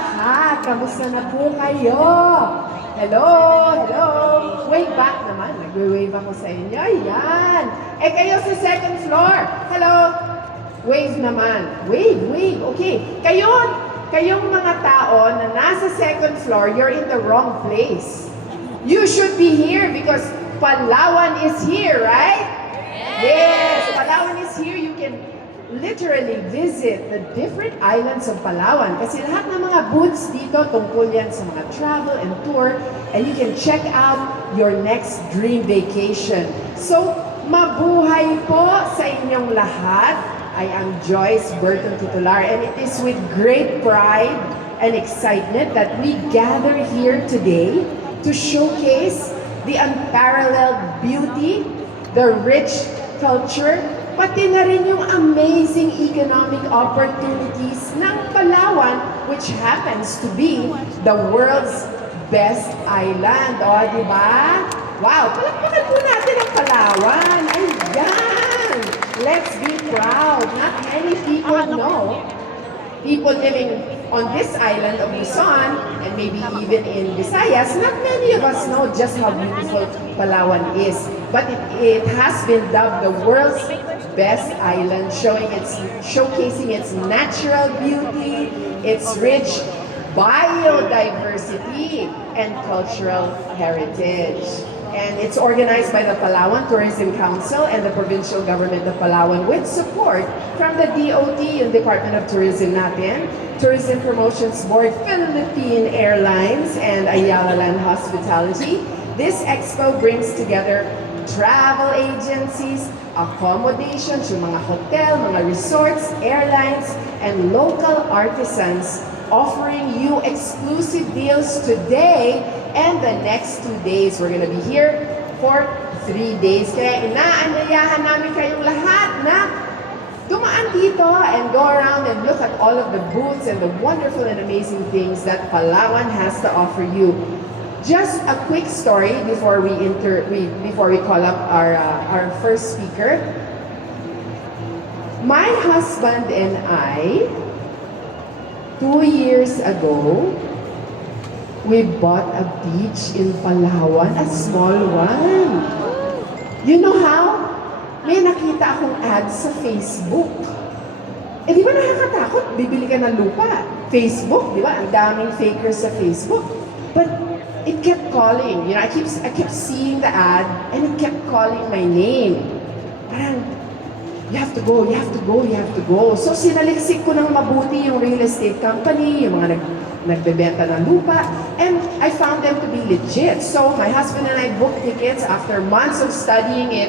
lahat! Kamusta na po kayo? Hello! Hello! Wave back naman. Nagwe-wave ako sa inyo. Ayan! Eh kayo sa second floor. Hello! Wave naman. Wave, wave. Okay. Kayong mga tao na nasa second floor, you're in the wrong place. You should be here because Palawan is here, right? Yes! Palawan is here. You can literally visit the different islands of Palawan kasi lahat ng mga booths dito tungkol yan sa mga travel and tour, and you can check out your next dream vacation. So, mabuhay po sa inyong lahat. I am Joyce Burton Titular, and it is with great pride and excitement that we gather here today to showcase the unparalleled beauty, the rich culture, pati na rin yung amazing economic opportunities ng Palawan, which happens to be the world's best island. O, di ba? Wow! Palakpakan po natin ang Palawan. Ayan! Let's be proud. Not many people know. People living on this island of Luzon, and maybe even in Visayas, not many of us know just how beautiful Palawan is. But it has been dubbed the world's best island, showcasing its natural beauty, its rich biodiversity, and cultural heritage. And it's organized by the Palawan Tourism Council and the provincial government of Palawan with support from the DOT, yung Department of Tourism natin, Tourism Promotions Board, Philippine Airlines, and Ayala Land Hospitality. This expo brings together travel agencies, accommodations, yung mga hotel, mga resorts, airlines, and local artisans offering you exclusive deals today and the next 2 days. We're gonna be here for 3 days. Kaya inaanyayahan namin kayong lahat na dumaan dito and go around and look at all of the booths and the wonderful and amazing things that Palawan has to offer you. Just a quick story before we call up our first speaker. My husband and I, 2 years ago, we bought a beach in Palawan, a small one. You know how? May nakita akong ad sa Facebook. Eh di ba nakakatakot? Bibili ka ng lupa. Facebook, di ba? Ang daming fakers sa Facebook. But it kept calling. You know, I kept seeing the ad, and it kept calling my name. Parang, you have to go, you have to go, you have to go. So sinaliksik ko ng mabuti yung real estate company, yung mga nagbebenta ng lupa, and I found them to be legit. So my husband and I booked tickets after months of studying it,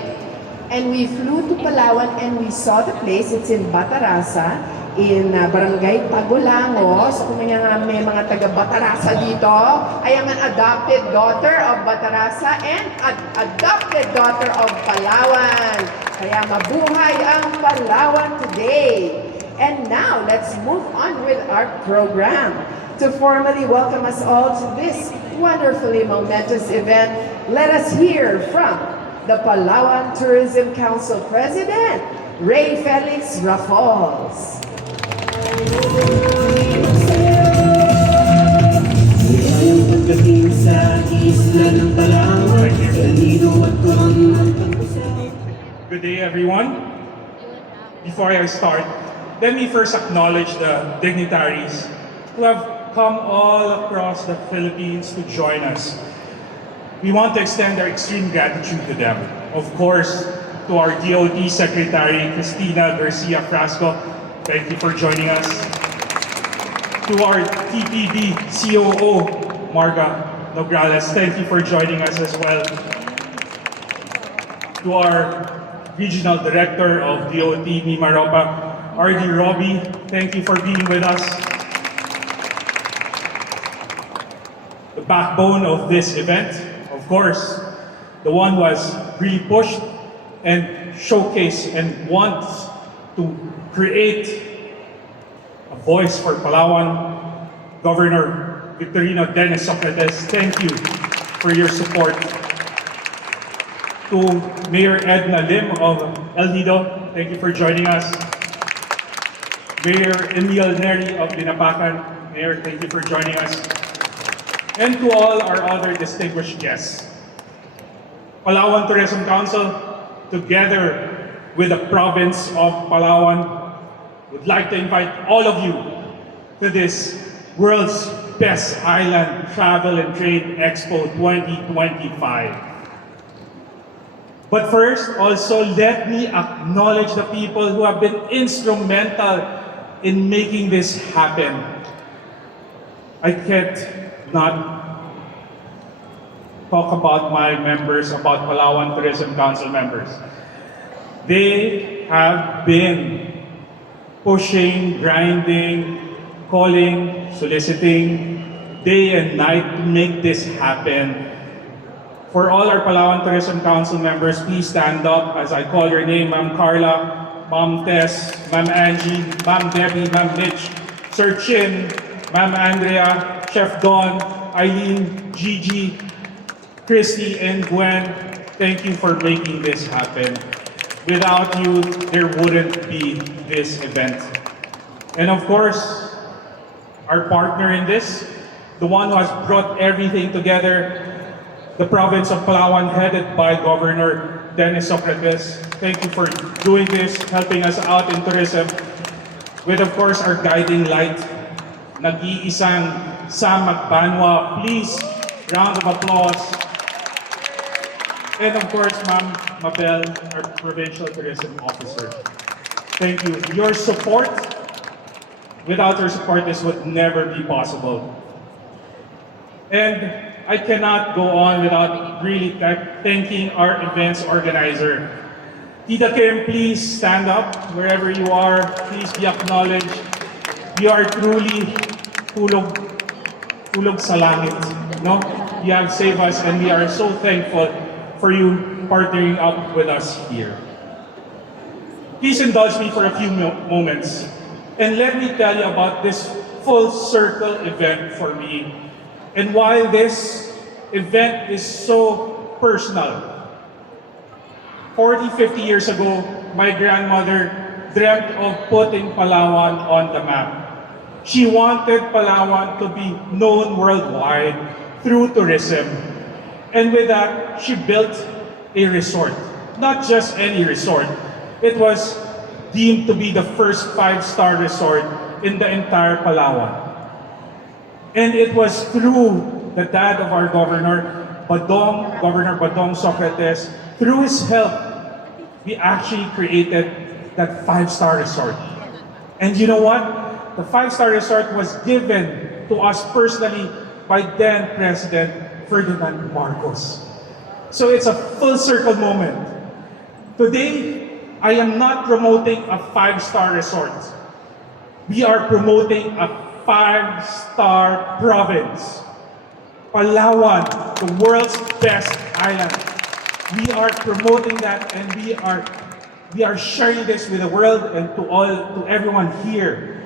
and we flew to Palawan and we saw the place. It's in Batarasa, in Barangay Tagolango. So kung may mga taga Batarasa dito, I am an adopted daughter of Batarasa and an adopted daughter of Palawan. Kaya mabuhay ang Palawan today. And now, let's move on with our program. To formally welcome us all to this wonderfully momentous event, let us hear from the Palawan Tourism Council President, Ray Felix Rafols. Good day, everyone. Before I start, let me first acknowledge the dignitaries who have come all across the Philippines to join us. We want to extend our extreme gratitude to them. Of course, to our DOT Secretary, Cristina Garcia Frasco, thank you for joining us. To our TPD COO, Marga Nograles, thank you for joining us as well. To our Regional Director of DOT, Mimaropa, RD Robbie, thank you for being with us. The backbone of this event, of course, the one who has really pushed and showcased and wants to create a voice for Palawan, Governor Victorino Dennis Socrates, thank you for your support. To Mayor Edna Lim of El Nido, thank you for joining us. Mayor Emil Neri of Dinapacan, Mayor, thank you for joining us. And to all our other distinguished guests. Palawan Tourism Council, together with the province of Palawan, would like to invite all of you to this world's best island travel and trade Expo 2025. But first, also let me acknowledge the people who have been instrumental in making this happen. I can't not talk about my members, about Palawan Tourism Council members. They have been pushing, grinding, calling, soliciting, day and night to make this happen. For all our Palawan Tourism Council members, please stand up as I call your name. Ma'am Carla, Ma'am Tess, Ma'am Angie, Ma'am Debbie, Ma'am Mitch, Sir Chin, Ma'am Andrea, Chef Don, Eileen, Gigi, Christy, and Gwen. Thank you for making this happen. Without you, there wouldn't be this event. And of course, our partner in this, the one who has brought everything together, the province of Palawan, headed by Governor Dennis Socrates. Thank you for doing this, helping us out in tourism. With, of course, our guiding light, nag-iisang Sam Magbanwa. Please, round of applause. And of course, Ma'am Mabel, our Provincial Tourism Officer. Thank you. Your support, without your support, this would never be possible. And I cannot go on without really thanking our events organizer. Tita Kim, please stand up wherever you are. Please be acknowledged. You are truly hulog sa langit. No? You have saved us and we are so thankful for you partnering up with us here. Please indulge me for a few moments and let me tell you about this full circle event for me and why this event is so personal. 40, 50 years ago, my grandmother dreamt of putting Palawan on the map. She wanted Palawan to be known worldwide through tourism. And with that, she built a resort. Not just any resort. It was deemed to be the first 5-star resort in the entire Palawan. And it was through the dad of our governor, Governor Badong Socrates, through his help, we actually created that 5-star resort. And you know what? The 5-star resort was given to us personally by then President Ferdinand Marcos. So it's a full circle moment. Today, I am not promoting a 5-star resort. We are promoting a 5-star province. Palawan, the world's best island. We are promoting that and we are sharing this with the world and to everyone here.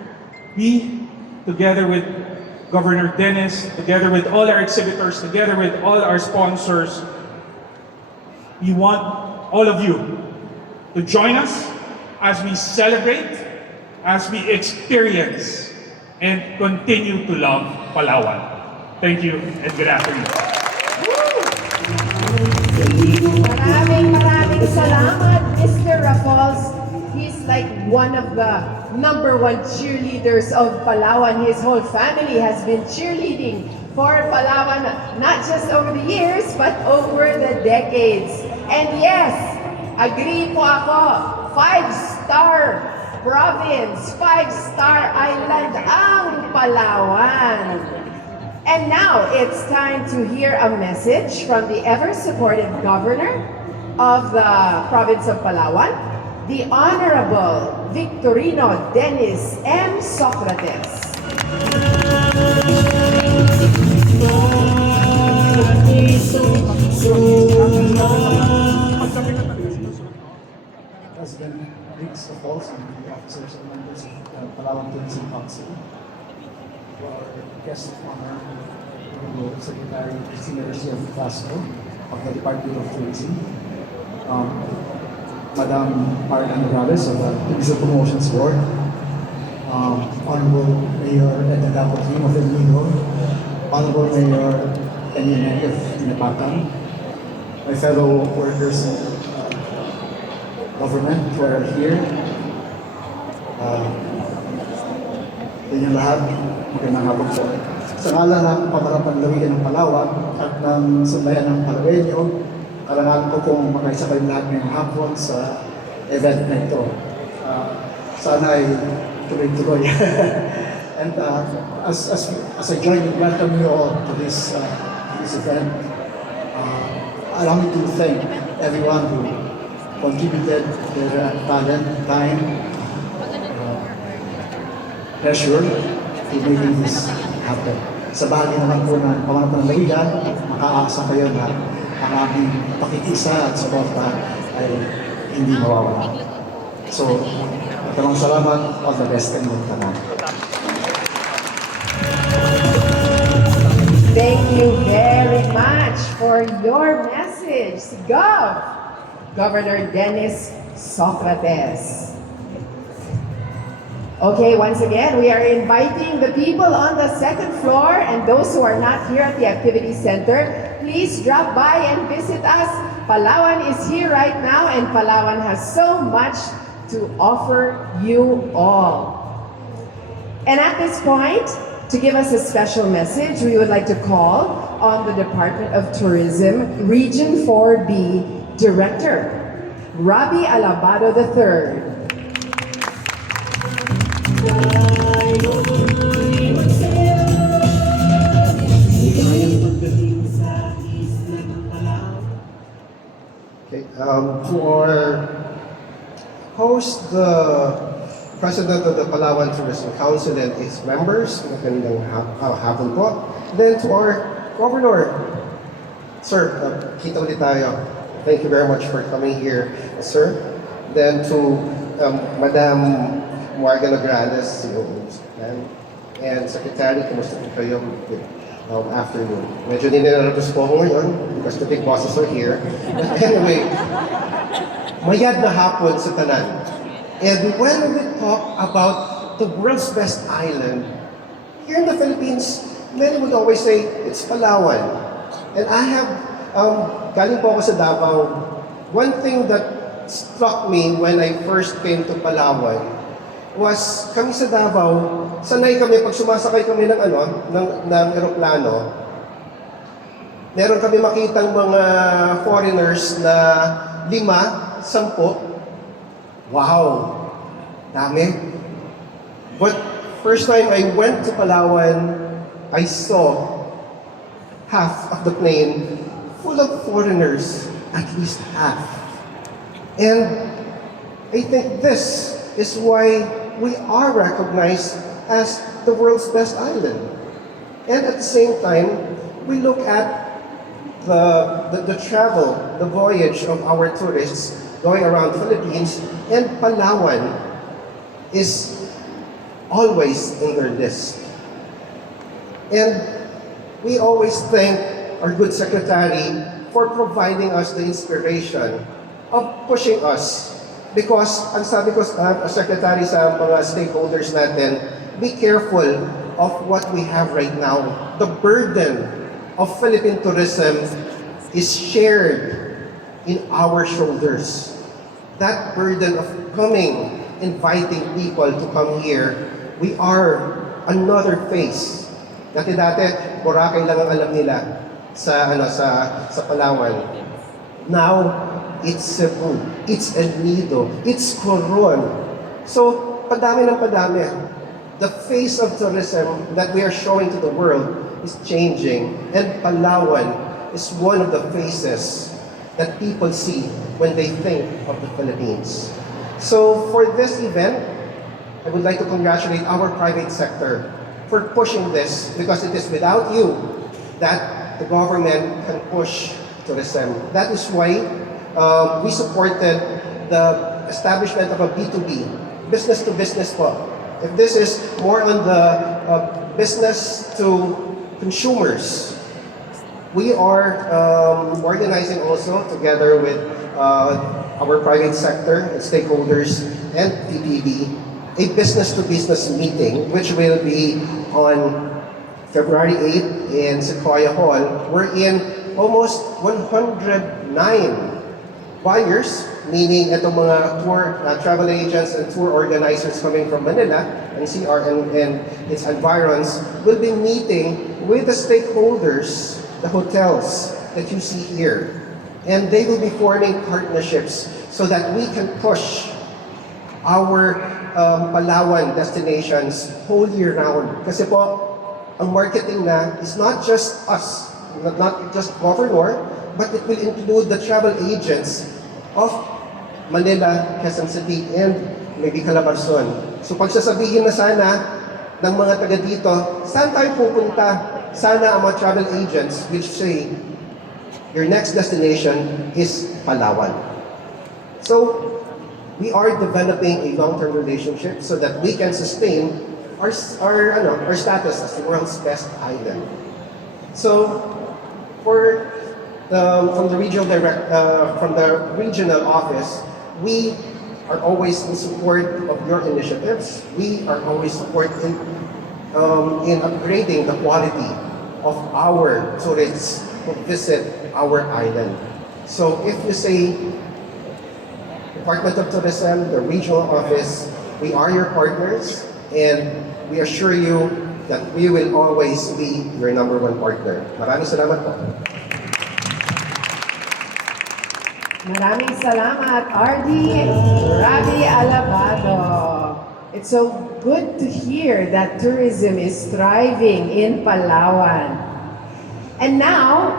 We, together with Governor Dennis, together with all our exhibitors, together with all our sponsors, we want all of you to join us as we celebrate, as we experience, and continue to love Palawan. Thank you and good afternoon. Maraming salamat, Mr. Raffles. He's like one of the #1 cheerleaders of Palawan. His whole family has been cheerleading for Palawan, not just over the years, but over the decades. And yes, agree po ako, 5-star province, 5-star island ang Palawan. And now it's time to hear a message from the ever-supportive governor of the province of Palawan, the Honorable Victorino Dennis M. Socrates. President Riggs of Falls and the officers and members of the Palawan Tourism Council, to our guest of honor, Honorable Secretary Senior of Vasco of the Department of Tourism, Madam Marian Morales of the Tourism Promotions Board, Honorable Mayor Edgar Team of Enligo, Honorable Mayor Engineer of Tinapatan, my fellow workers in government who are here, yun yung lahat, magandang hapon po. Sa ngalan ng pamarapan lawigan ng Palawan at ng Sundayan ng Palawenyo, karangalan ko kung makaisa kayo lahat ngayong hapon sa event na ito. Sana ay tuloy-tuloy. And as I join and welcome you all to this event, allow me to thank everyone who contributed their talent, time, pressure to making this happen. Sa bahagi naman po ng pamanapan ng lahigan, makaasa kayo na ang aming pakikisa at suporta ay hindi mawawala. So, maraming salamat. All the best and good tanan. Thank you very much for your message, Governor Dennis Socrates. Okay, once again, we are inviting the people on the second floor and those who are not here at the Activity Center, please drop by and visit us. Palawan is here right now and Palawan has so much to offer you all. And at this point, to give us a special message, we would like to call on the Department of Tourism Region 4B Director, Rabi Alabado III. Okay, for host the President of the Palawan Tourism Council and its members, magandang hapon po. Then to our Governor, Sir, kita ulit tayo. Thank you very much for coming here, sir. Then to Madam Morgan Agrales, CEO, and Secretary, kumusta po kayo? Good afternoon. Medyo ninervous po ako ngayon because the big bosses are here. But anyway, mayad na hapon sa tanan. And when we talk about the world's best island, here in the Philippines, many would always say, it's Palawan. And I have, galing po ako sa Davao, one thing that struck me when I first came to Palawan was kami sa Davao, sanay kami, pag sumasakay kami ng eroplano, meron kami makitang mga foreigners na 5, 10. Wow! Dami. But first time I went to Palawan, I saw half of the plane full of foreigners, at least half. And I think this is why we are recognized as the world's best island. And at the same time, we look at the travel, the voyage of our tourists going around Philippines, and Palawan is always in their list. And we always thank our good secretary for providing us the inspiration of pushing us. Because, ang sabi ko sa secretary sa mga stakeholders natin, be careful of what we have right now. The burden of Philippine tourism is shared in our shoulders. That burden of coming, inviting people to come here, we are another face. Dati-dati, Boracay lang ang alam nila sa Palawan. Now, it's Cebu, it's El Nido, it's Coron. So, padami ng padami. The face of tourism that we are showing to the world is changing, and Palawan is one of the faces that people see when they think of the Philippines. So for this event, I would like to congratulate our private sector for pushing this, because it is without you that the government can push tourism. That is why we supported the establishment of a B2B, business to business po. If this is more on the business to consumers, we are organizing also together with our private sector and stakeholders and TPB a business-to-business meeting, which will be on February 8 in Sequoia Hall. We're in almost 109 buyers, meaning itong mga tour travel agents and tour organizers coming from Manila and CR and its environs will be meeting with the stakeholders, the hotels that you see here. And they will be forming partnerships so that we can push our Palawan destinations whole year round. Kasi po, ang marketing na is not just us, not just governor, but it will include the travel agents of Manila, Quezon City, and maybe Calabarzon. So pagsasabihin na sana ng mga taga dito, saan tayo pupunta? Sana ang mga travel agents which say, your next destination is Palawan. So, we are developing a long-term relationship so that we can sustain our status as the world's best island. So, from the regional office, we are always in support of your initiatives. We are always support in upgrading the quality of our tourists who visit our island. So, if you say Department of Tourism, the regional office, we are your partners, and we assure you that we will always be your number one partner. Maraming salamat po. Maraming salamat, RD Ravi Alabado. It's so good to hear that tourism is thriving in Palawan. And now,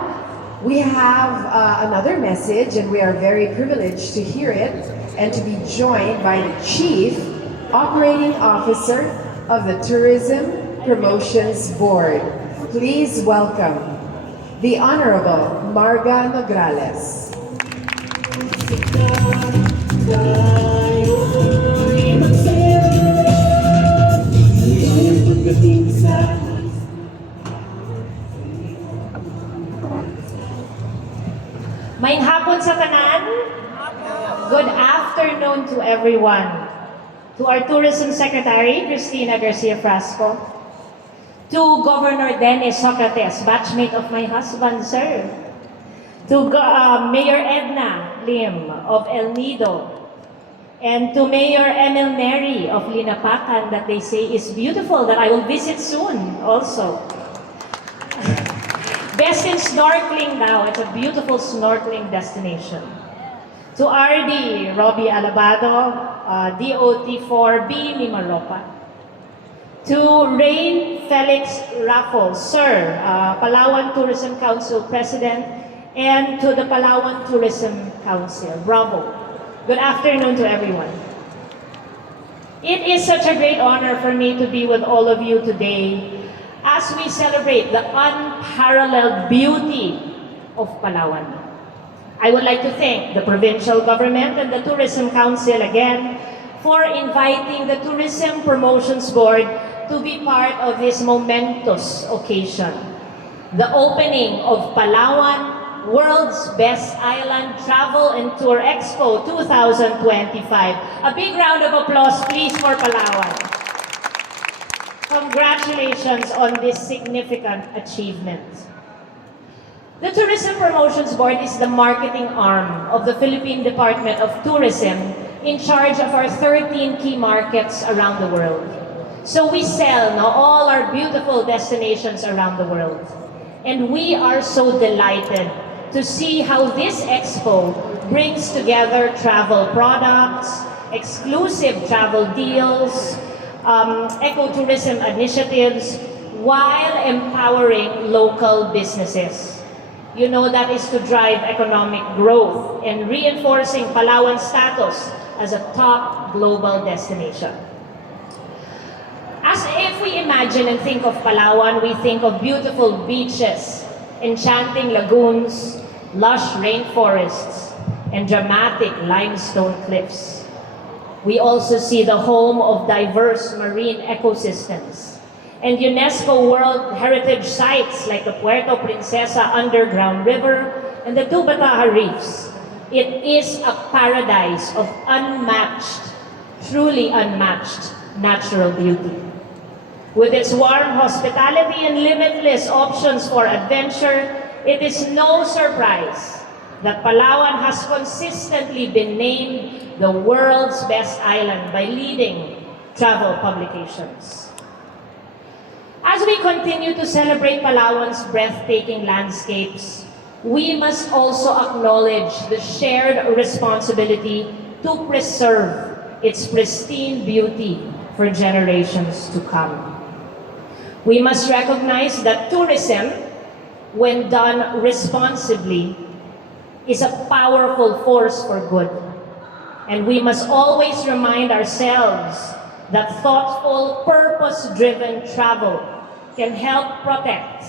we have another message, and we are very privileged to hear it and to be joined by the Chief Operating Officer of the Tourism Promotions Board. Please welcome the Honorable Marga Nograles. Maayong hapon sa tanan. Good afternoon to everyone. To our Tourism Secretary, Cristina Garcia Frasco. To Governor Dennis Socrates, batchmate of my husband, sir. To Mayor Edna Lim of El Nido. And to Mayor Emil Neri of Linapacan, that they say is beautiful, that I will visit soon also. Best in snorkeling now. It's a beautiful snorkeling destination. To RD Robbie Alabado, DOT4B Mimaropa. To Ray Felix Raffles, Sir, Palawan Tourism Council President, and to the Palawan Tourism Council. Bravo. Good afternoon to everyone. It is such a great honor for me to be with all of you today as we celebrate the unparalleled beauty of Palawan. I would like to thank the provincial government and the Tourism Council again for inviting the Tourism Promotions Board to be part of this momentous occasion. The opening of Palawan World's Best Island Travel and Tour Expo 2025. A big round of applause please for Palawan. Congratulations on this significant achievement. The Tourism Promotions Board is the marketing arm of the Philippine Department of Tourism in charge of our 13 key markets around the world. So we sell now all our beautiful destinations around the world. And we are so delighted to see how this expo brings together travel products, exclusive travel deals, ecotourism initiatives, while empowering local businesses. You know, that is to drive economic growth and reinforcing Palawan's status as a top global destination. As if we imagine and think of Palawan, we think of beautiful beaches, enchanting lagoons, lush rainforests, and dramatic limestone cliffs. We also see the home of diverse marine ecosystems and UNESCO World Heritage Sites like the Puerto Princesa Underground River and the two Bataha Reefs. It is a paradise of unmatched, truly unmatched natural beauty. With its warm hospitality and limitless options for adventure, it is no surprise that Palawan has consistently been named the world's best island by leading travel publications. As we continue to celebrate Palawan's breathtaking landscapes, we must also acknowledge the shared responsibility to preserve its pristine beauty for generations to come. We must recognize that tourism, when done responsibly, is a powerful force for good. And we must always remind ourselves that thoughtful, purpose-driven travel can help protect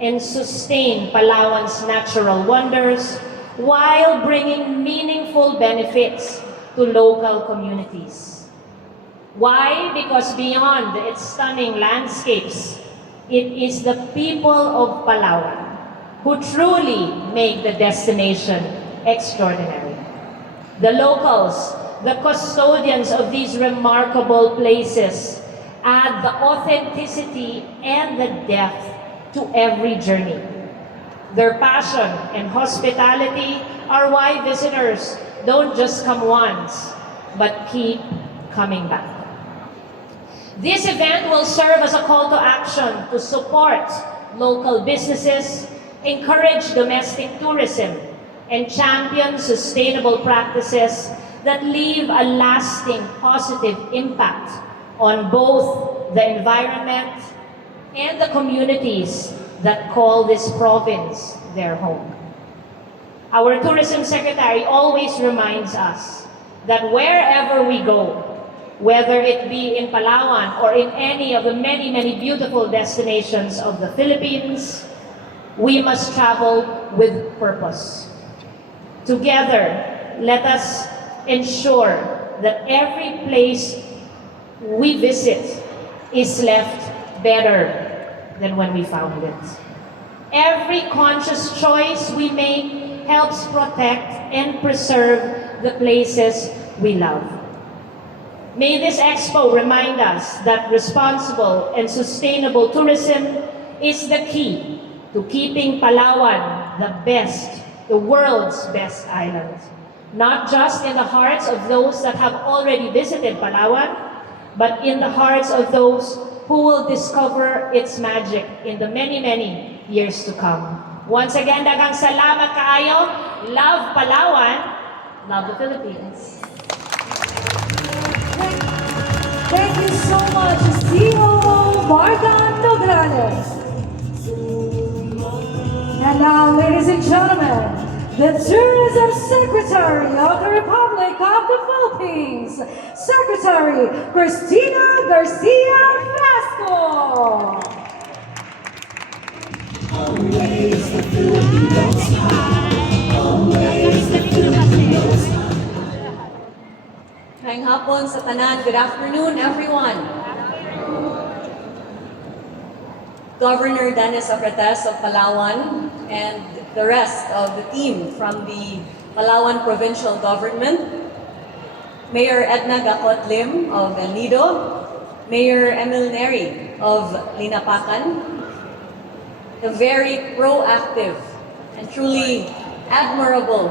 and sustain Palawan's natural wonders while bringing meaningful benefits to local communities. Why? Because beyond its stunning landscapes, it is the people of Palawan who truly make the destination extraordinary. The locals, the custodians of these remarkable places, add the authenticity and the depth to every journey. Their passion and hospitality are why visitors don't just come once, but keep coming back. This event will serve as a call to action to support local businesses, encourage domestic tourism, and champion sustainable practices that leave a lasting positive impact on both the environment and the communities that call this province their home. Our Tourism Secretary always reminds us that wherever we go, whether it be in Palawan or in any of the many, many beautiful destinations of the Philippines, we must travel with purpose. Together, let us ensure that every place we visit is left better than when we found it. Every conscious choice we make helps protect and preserve the places we love. May this Expo remind us that responsible and sustainable tourism is the key to keeping Palawan the world's best island. Not just in the hearts of those that have already visited Palawan, but in the hearts of those who will discover its magic in the many, many years to come. Once again, daghang salamat kaayo. Love Palawan, love the Philippines. Thank you so much, CEO Marga Nograles. And now, ladies and gentlemen, the Tourism Secretary of the Republic of the Philippines, Secretary Cristina Garcia Velasco. Ngayong hapon sa tanan, good afternoon everyone. Governor Dennis Apretes of Palawan and the rest of the team from the Palawan Provincial Government, Mayor Edna Gacot Lim of El Nido, Mayor Emil Neri of Linapacan, the very proactive and truly admirable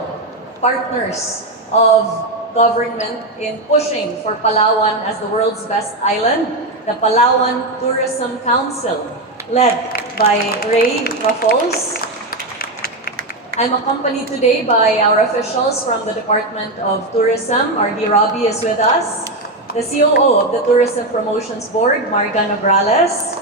partners of government in pushing for Palawan as the world's best island, the Palawan Tourism Council, led by Ray Raffles. I'm accompanied today by our officials from the Department of Tourism. R.D. Robbie is with us. The COO of the Tourism Promotions Board, Marga Nograles.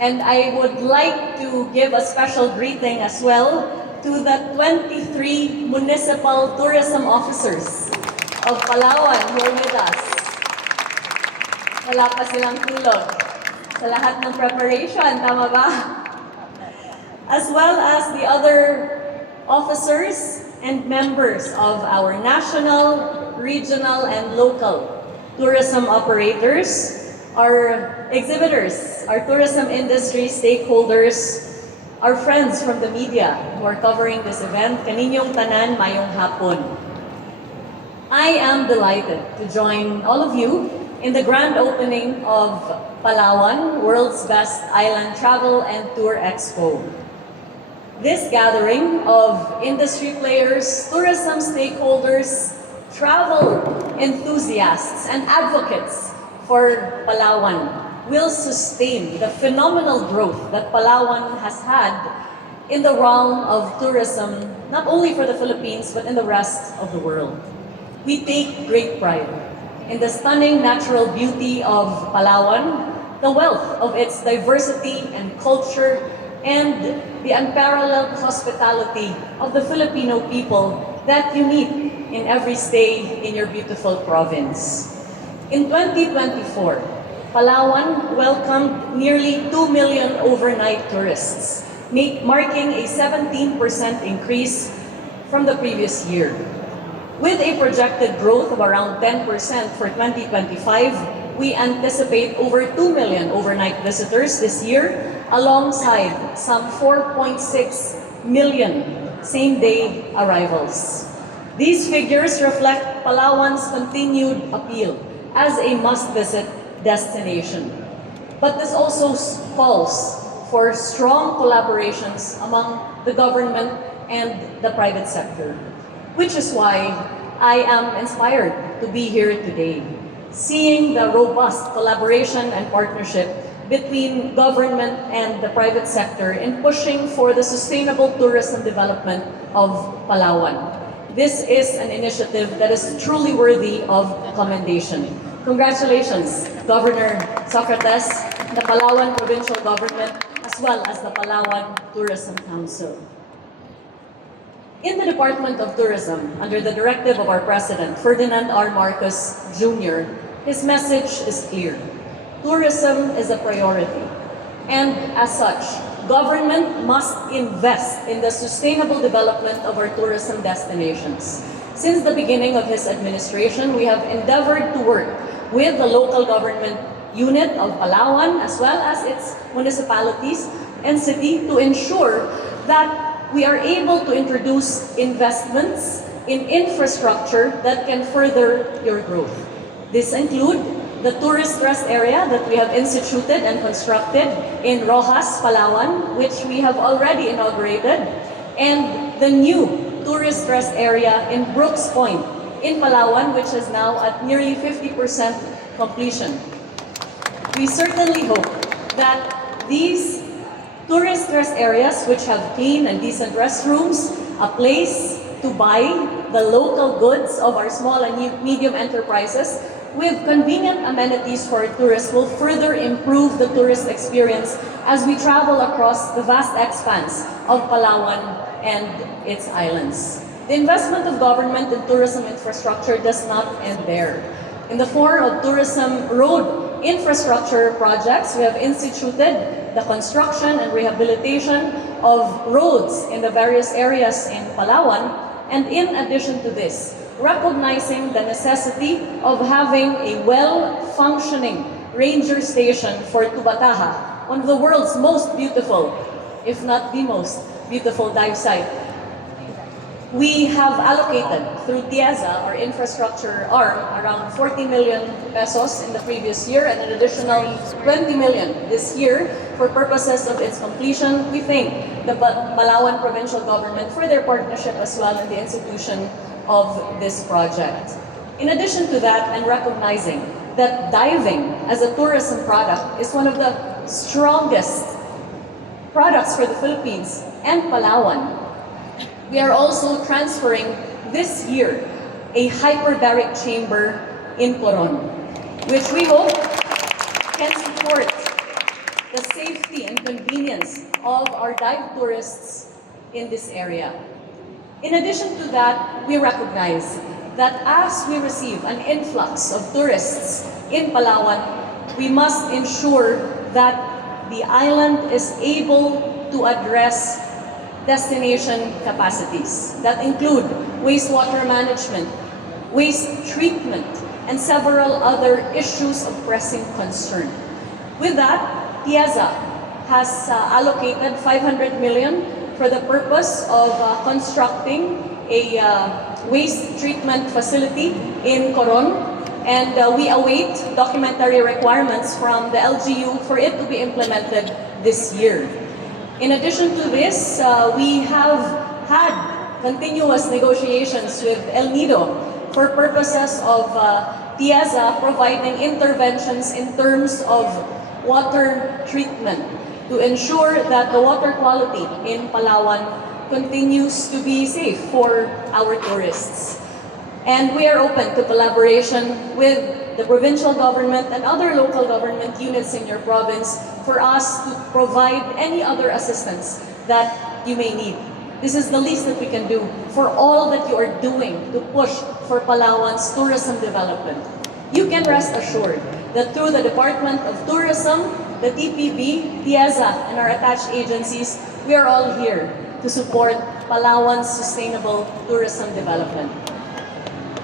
And I would like to give a special greeting as well to the 23 municipal tourism officers of Palawan who are with us. Wala pa silang tulog sa lahat ng preparation, tama ba? As well as the other officers and members of our national, regional, and local tourism operators, our exhibitors, our tourism industry stakeholders, our friends from the media who are covering this event, kaninyong tanan, mayong hapon. I am delighted to join all of you in the grand opening of Palawan, World's Best Island Travel and Tour Expo. This gathering of industry players, tourism stakeholders, travel enthusiasts, and advocates for Palawan will sustain the phenomenal growth that Palawan has had in the realm of tourism, not only for the Philippines, but in the rest of the world. We take great pride in the stunning natural beauty of Palawan, the wealth of its diversity and culture, and the unparalleled hospitality of the Filipino people that you meet in every stay in your beautiful province. In 2024, Palawan welcomed nearly 2 million overnight tourists, marking a 17% increase from the previous year. With a projected growth of around 10% for 2025, we anticipate over 2 million overnight visitors this year, alongside some 4.6 million same-day arrivals. These figures reflect Palawan's continued appeal as a must-visit destination. But this also calls for strong collaborations among the government and the private sector, which is why I am inspired to be here today, seeing the robust collaboration and partnership between government and the private sector in pushing for the sustainable tourism development of Palawan. This is an initiative that is truly worthy of commendation. Congratulations, Governor Socrates, the Palawan Provincial Government, as well as the Palawan Tourism Council. In the Department of Tourism, under the directive of our President, Ferdinand R. Marcos Jr., his message is clear. Tourism is a priority. And as such, government must invest in the sustainable development of our tourism destinations. Since the beginning of his administration, we have endeavored to work with the local government unit of Palawan as well as its municipalities and city to ensure that we are able to introduce investments in infrastructure that can further your growth. This include the tourist rest area that we have instituted and constructed in Rojas, Palawan, which we have already inaugurated, and the new tourist rest area in Brooks Point in Palawan, which is now at nearly 50% completion. We certainly hope that these tourist rest areas, which have clean and decent restrooms, a place to buy the local goods of our small and medium enterprises, with convenient amenities for tourists, will further improve the tourist experience as we travel across the vast expanse of Palawan and its islands. The investment of government in tourism infrastructure does not end there. In the form of tourism road infrastructure projects, we have instituted the construction and rehabilitation of roads in the various areas in Palawan, and in addition to this, recognizing the necessity of having a well-functioning ranger station for Tubataha, one of the world's most beautiful, if not the most beautiful dive site. We have allocated through TIEZA, our infrastructure arm, around 40 million pesos in the previous year and an additional 20 million this year for purposes of its completion. We thank the Palawan provincial government for their partnership as well in the institution of this project. In addition to that, and recognizing that diving as a tourism product is one of the strongest products for the Philippines and Palawan, we are also transferring this year a hyperbaric chamber in Coron, which we hope can support the safety and convenience of our dive tourists in this area. In addition to that, we recognize that as we receive an influx of tourists in Palawan, we must ensure that the island is able to address destination capacities that include wastewater management, waste treatment, and several other issues of pressing concern. With that, TIEZA has allocated 500 million for the purpose of constructing a waste treatment facility in Coron, and we await documentary requirements from the LGU for it to be implemented this year. In addition to this, we have had continuous negotiations with El Nido for purposes of TIEZA providing interventions in terms of water treatment to ensure that the water quality in Palawan continues to be safe for our tourists. And we are open to collaboration with the provincial government and other local government units in your province for us to provide any other assistance that you may need. This is the least that we can do for all that you are doing to push for Palawan's tourism development. You can rest assured that through the Department of Tourism, the TPB, TIEZA, and our attached agencies, we are all here to support Palawan's sustainable tourism development.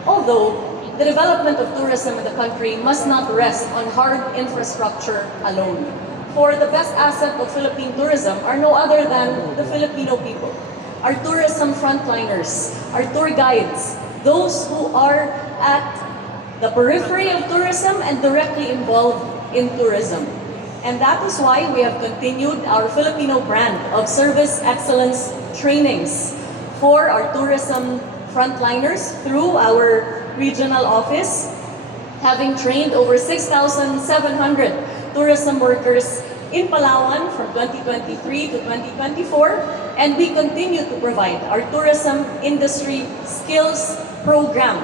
Although, the development of tourism in the country must not rest on hard infrastructure alone. For the best asset of Philippine tourism are no other than the Filipino people. Our tourism frontliners, our tour guides, those who are at the periphery of tourism and directly involved in tourism. And that is why we have continued our Filipino brand of service excellence trainings for our tourism frontliners through our regional office, having trained over 6,700 tourism workers in Palawan from 2023 to 2024, and we continue to provide our tourism industry skills program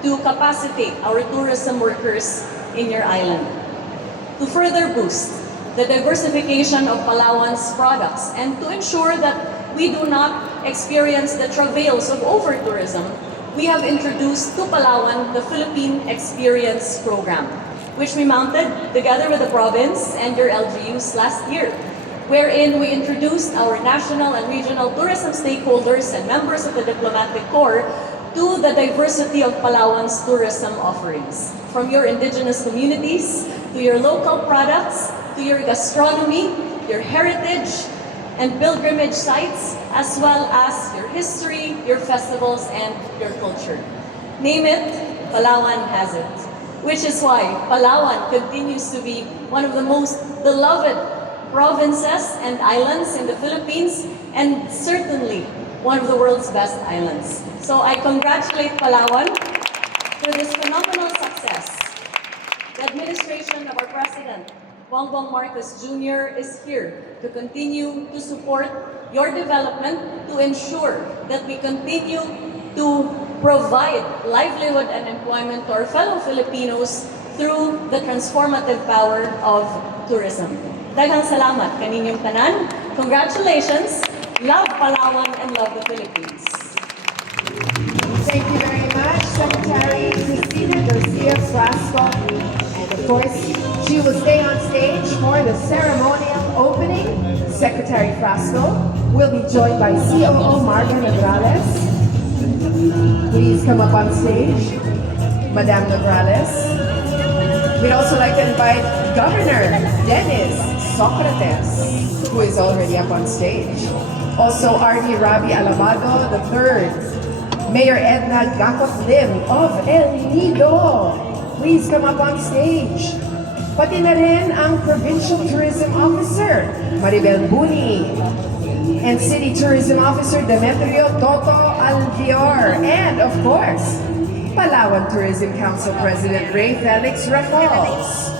to capacitate our tourism workers in your island. To further boost the diversification of Palawan's products and to ensure that we do not experience the travails of over-tourism, we have introduced to Palawan the Philippine Experience Program, which we mounted together with the province and your LGUs last year, wherein we introduced our national and regional tourism stakeholders and members of the diplomatic corps to the diversity of Palawan's tourism offerings. From your indigenous communities, to your local products, to your gastronomy, your heritage, and pilgrimage sites, as well as your history, your festivals, and your culture. Name it, Palawan has it. Which is why Palawan continues to be one of the most beloved provinces and islands in the Philippines, and certainly one of the world's best islands. So I congratulate Palawan for this phenomenal success. The administration of our President, Bongbong Marcos Jr. is here to continue to support your development, to ensure that we continue to provide livelihood and employment to our fellow Filipinos through the transformative power of tourism. Daghang salamat kaninyong tanan. Congratulations. Love Palawan and love the Philippines. Thank you very much, Secretary Cristina Garcia Frasco. And of course, she will stay on stage for the ceremonial opening. Secretary Frasco will be joined by COO Marga Negrales. Please come up on stage, Madame Negrales. We'd also like to invite Governor Dennis Socrates, who is already up on stage. Also, R.D. Rabi Alamado III, Mayor Edna Gakot Lim of El Nido. Please come up on stage. Pati na rin ang Provincial Tourism Officer, Maribel Buni, and City Tourism Officer, Demetrio Toto Alvior, and of course, Palawan Tourism Council President Ray Felix Raffles.